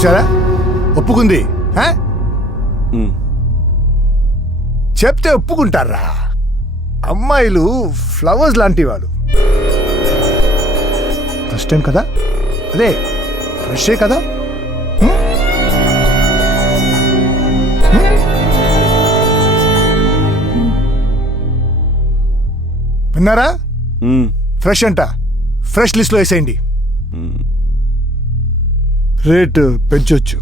చూసారా, ఒప్పుకుంది. చెప్తే ఒప్పుకుంటారా? అమ్మాయిలు ఫ్లవర్స్ లాంటి వాళ్ళు. ఫస్ట్ టైం కదా, అదే ఫ్రెషే కదా. విన్నారా? ఫ్రెష్ అంట. ఫ్రెష్ లిస్ట్లో వేసేయండి. రేటు పెంచొచ్చు.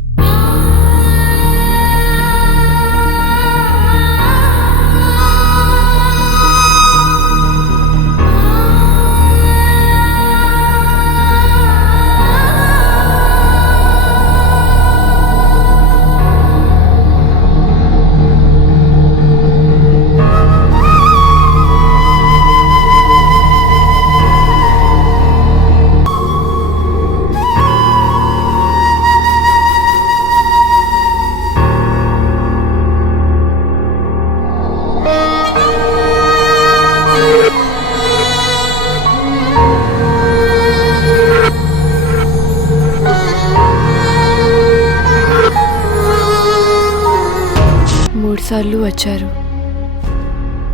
సార్లు వచ్చారు,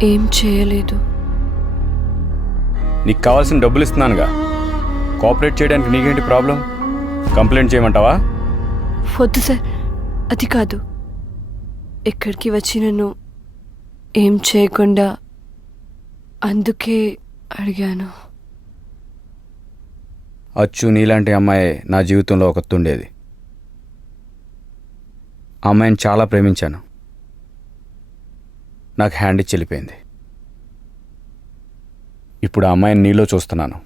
ఏం చేయలేదు. నీకు కావాల్సిన డబ్బులు ఇస్తున్నానుగా, కోఆపరేట్ చేయడానికి నీకేంటి ప్రాబ్లం? కంప్లైంట్ చేయమంటావా? వద్దు సార్, అది కాదు. ఎక్కడికి వచ్చి నన్ను ఏం చేయకుండా అందుకే అడిగాను. అచ్చు నీలాంటి అమ్మాయి నా జీవితంలో ఒకతుండేది. ఆ అమ్మాయిని చాలా ప్రేమించాను. నాకు హ్యాండ్ ఇచ్చి వెళ్ళిపోయింది. ఇప్పుడు ఆ అమ్మాయిని నీలో చూస్తున్నాను.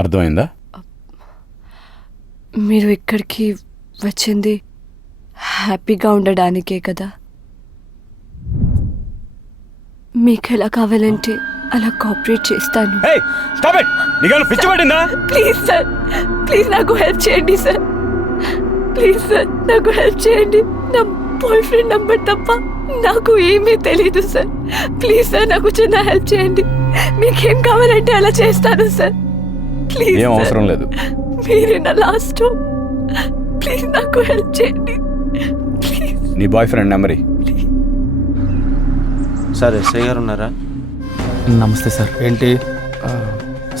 అర్థమైందా? మీరు ఇక్కడికి వచ్చింది హ్యాపీగా ఉండడానికే కదా. మీకు ఎలా కావాలంటే అలా కోఆపరేట్ చేస్తాను. ప్లీజ్ సార్, ప్లీజ్ నాకు హెల్ప్ చేయండి సార్. ప్లీజ్ సార్, నాకు హెల్ప్ చేయండి. నా బాయ్ ఫ్రెండ్ నంబర్ తప్ప నాకు ఏమీ తెలీదు సార్. ప్లీజ్ సార్, నాకు చిన్న హెల్ప్ చేయండి. మీకేం కావాలంటే అలా చేస్తాను సార్. ప్లీజ్. ఏం అవసరం లేదు. మీరే నా లాస్ట్. ప్లీజ్ నాకు హెల్ప్ చేయండి. ప్లీజ్. నీ boy friend number sir, SI గారు ఉన్నారా? నమస్తే సార్. ఏంటి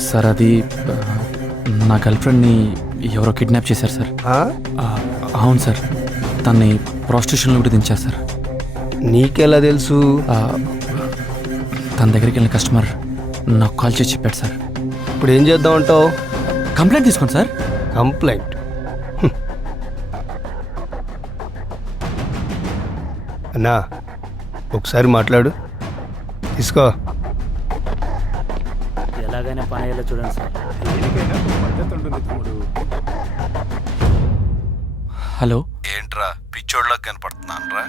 సార్, అది నా గర్ల్ ఫ్రెండ్ని ఎవరో కిడ్నాప్ చేశారు సార్. అవును సార్, తన్ని ప్రాస్టిట్యూషన్లో కూడా దించారు సార్. నీకెలా తెలుసు? తన దగ్గరికి వెళ్ళిన కస్టమర్ నాకు కాల్ చేసి చెప్పాడు సార్. ఇప్పుడు ఏం చేద్దాం అంటావు? కంప్లైంట్ తీసుకోండి సార్. కంప్లైంట్? అన్నా, ఒకసారి మాట్లాడు. తీసుకో. ఎలాగైనా పని అయ్యేలా చూడండి సార్. హలో. ఏంట్రా పిచ్చోళ్ళకి కనపడుతున్నానరా?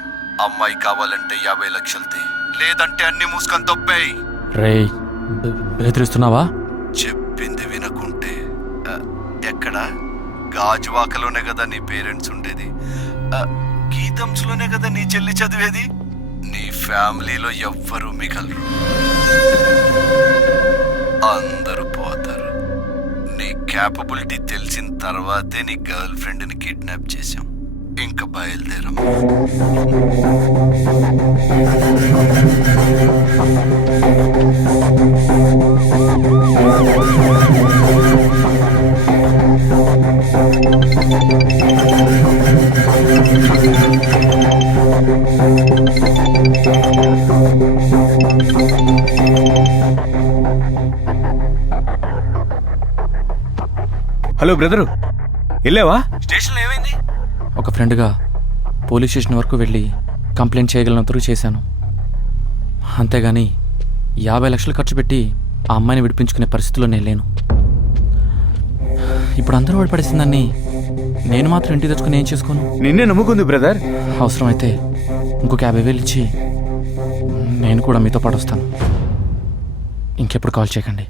అమ్మాయి కావాలంటే 50 లక్షలది, లేదంటే అన్ని మూసుకొని తొప్పేయి. రే, బెదిరిస్తున్నావా? చెప్పింది వినకుంటే ఎక్కడ? గాజువాకలోనే కదా నీ పేరెంట్స్ ఉండేది, గీతంస్లోనే కదా నీ చెల్లి చదివేది. నీ ఫ్యామిలీలో ఎవ్వరూ మిగలరు, అందరూ పోతారు. నీ క్యాపబిలిటీ తెలిసిన తర్వాతే నీ గర్ల్ ఫ్రెండ్ని కిడ్నాప్ చేశాం. ఇంకా బయలుదేరం. హలో బ్రదరు, వెళ్ళావా? స్టేషన్లో ఏమైంది? ఒక ఫ్రెండ్గా పోలీస్ స్టేషన్ వరకు వెళ్ళి కంప్లైంట్ చేయగలిగినంత చేశాను. అంతేగాని 50 లక్షలు ఖర్చు పెట్టి ఆ అమ్మాయిని విడిపించుకునే పరిస్థితిలో నేను లేను. ఇప్పుడు అందరూ వాడు పడేసిందాన్ని నేను మాత్రం ఇంటికి తెచ్చుకుని ఏం చేసుకోను? నిన్నే నమ్ముకుంది బ్రదర్. అవసరమైతే ఇంకొక 50,000 ఇచ్చి నేను కూడా మీతో పాటు వస్తాను. ఇంకెప్పుడు కాల్ చేయకండి.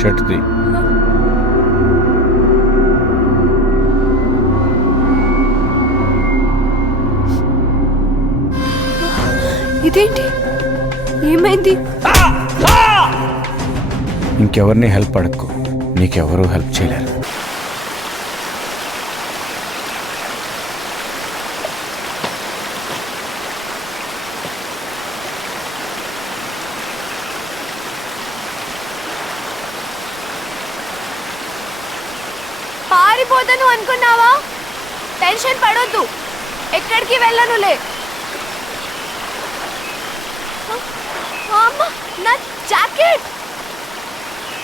Shirt the. ఇదేంటి? ఏమైంది? ఇంకెవరిని హెల్ప్ అడక్కు, నీకెవరూ హెల్ప్ చేయలేరు. పారిపోతాను అనుకున్నావా? టెన్షన్ పడొద్దు, ఎక్కడికి వెళ్ళనులే. అమ్మ, నా జాకెట్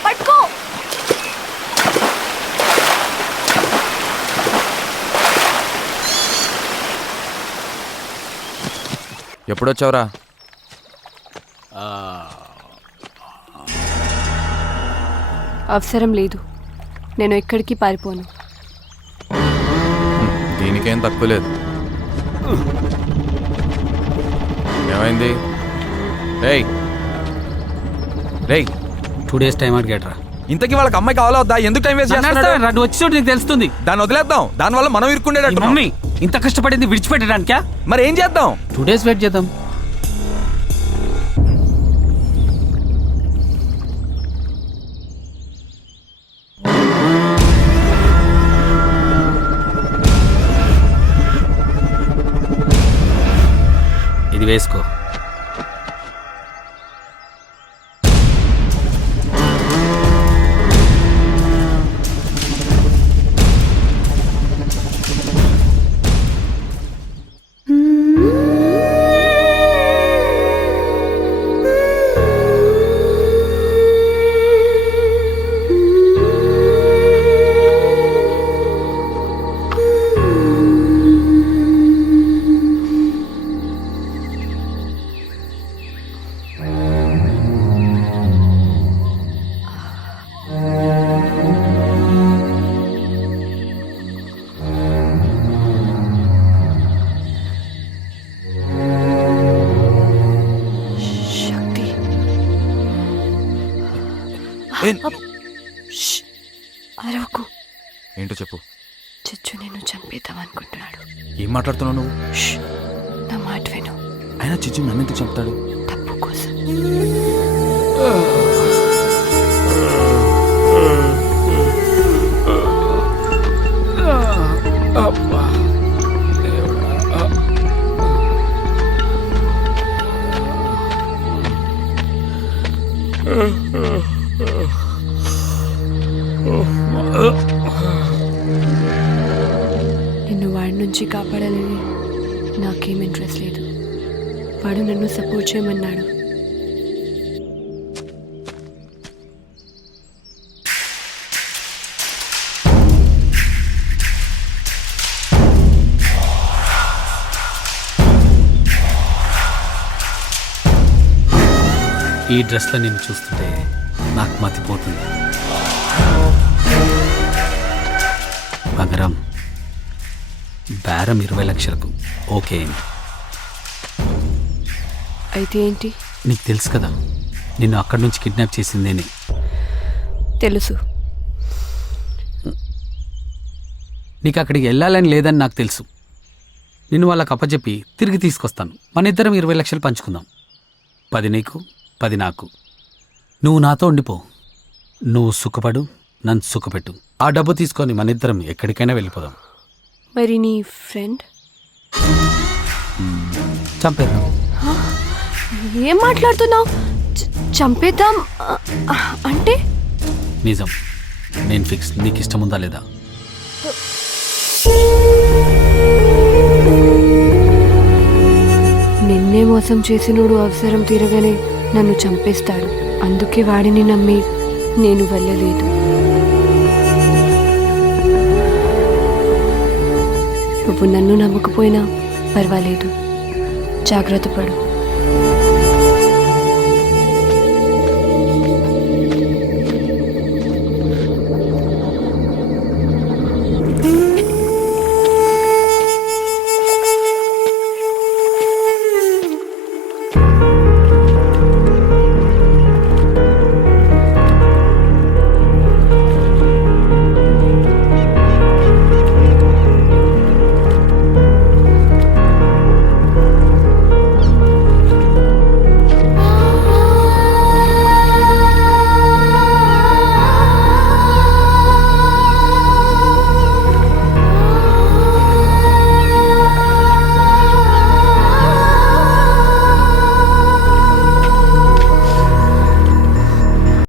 పట్టుకో. ఎప్పుడొచ్చావురా? అవసరం లేదు, నేను ఎక్కడికి పారిపోను. దీనికేం తక్కువ లేదు. ఏమైంది? రేయ్ రేయ్, 2 days టైం అడిగాడ్రా. ఇంతకీ వాళ్ళకి అమ్మాయి కావాలా వద్దా? ఎందుకు టైం వేస్ట్ చేస్తున్నాడు? నువ్వు వచ్చి చూడు, నీకు తెలుస్తుంది. దాన్ని వదిలేద్దాం, దానివల్ల మనం ఈ ఇరుక్కుండేటట్టు. మమ్మీ ఇంత కష్టపడింది విడిచిపెట్టడానికా? మరి ఏం చేద్దాం? 2 days వెయిట్ చేద్దాం. ఇది వేసుకో. శక్తి, అరవకు. ఏంటో చెప్పు. చచ్చు నేను చంపేద్దాం అనుకుంటున్నాడు. ఏం మాట్లాడుతున్నావు నువ్వు? నా మాట విను. అయినా చిచ్చు నన్ను ఎందుకు చంపుతాడు? తప్పు కోసం. నిన్ను వాడి నుంచి కాపాడాలని నాకేం ఇంట్రెస్ట్ లేదు. వాడు నన్ను సపోర్ట్ చేయమన్నాడు. ఈ డ్రెస్లో నేను చూస్తుంటే నాకు మతిపోతుంది. బంగారం, బేరం 20 లక్షలకు ఓకే అయింది. అయితే ఏంటి? నీకు తెలుసు కదా, నిన్ను అక్కడి నుంచి కిడ్నాప్ చేసిందేనే. తెలుసు. నీకు అక్కడికి వెళ్ళాలని లేదని నాకు తెలుసు. నిన్ను వాళ్ళకి అప్పచెప్పి తిరిగి తీసుకొస్తాను. మన ఇద్దరం 20 లక్షలు పంచుకుందాం. 10 నీకు, 10 నాకు. నువ్వు నాతో ఉండిపో. నువ్వు సుఖపడు, నన్ను సుఖపెట్టు. ఆ డబ్బు తీసుకొని మన ఇద్దరం ఎక్కడికైనా వెళ్ళిపోదాం. మరి నీ ఫ్రెండ్? చంపేద్దాం. ఏం మాట్లాడుతున్నావు? చంపేద్దాం అంటే? నిజం, నేను ఫిక్స్. నీకు ఇష్టం ఉందా లేదా? నిన్నే మోసం చేసినోడు అవసరం తీరగానే నన్ను చంపేస్తాడు. అందుకే వాడిని నమ్మి నేను వెళ్ళలేదు. నువ్వు నన్ను నమ్మకపోయినా పర్వాలేదు, జాగ్రత్త పడు.